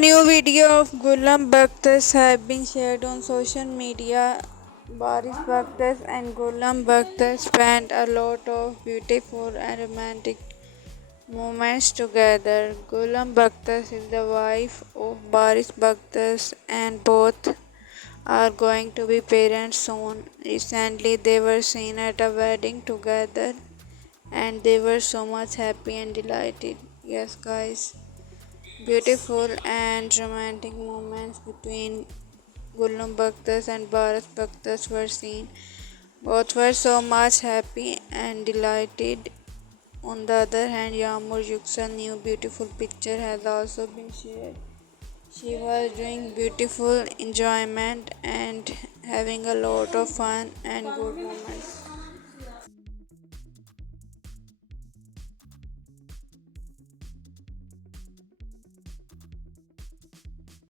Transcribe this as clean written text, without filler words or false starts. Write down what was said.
new video of Gulum baktas have been shared on social media. Baris baktas and Gulum baktas spent a lot of beautiful and romantic moments together. Gulum baktas is the wife of Baris baktas and both are going to be parents soon. Recently, they were seen at a wedding together and they were so much happy and delighted. Yes, guys. Beautiful and romantic moments between Gulum baktas and Baris baktas were seen. Both were so much happy and delighted. On the other hand, Yagmur Yuksel's new beautiful picture has also been shared. She was doing beautiful enjoyment and having a lot of fun and good moments.